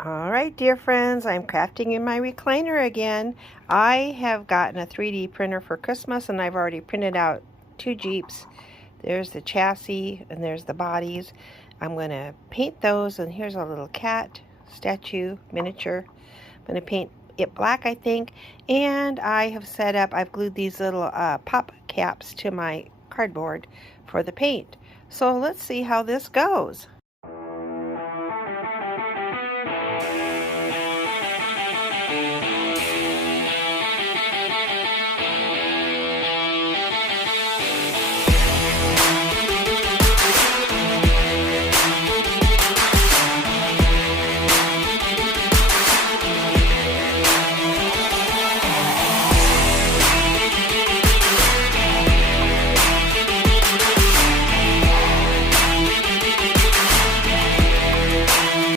All right, dear friends, I'm crafting in my recliner again. I have gotten a 3D printer for Christmas, and I've already printed out two Jeeps. There's the chassis and there's the bodies. I'm going to paint those, and here's a little cat statue miniature. I'm going to paint it black, I think, and I've glued these little pop caps to my cardboard for the paint. So let's see how this goes.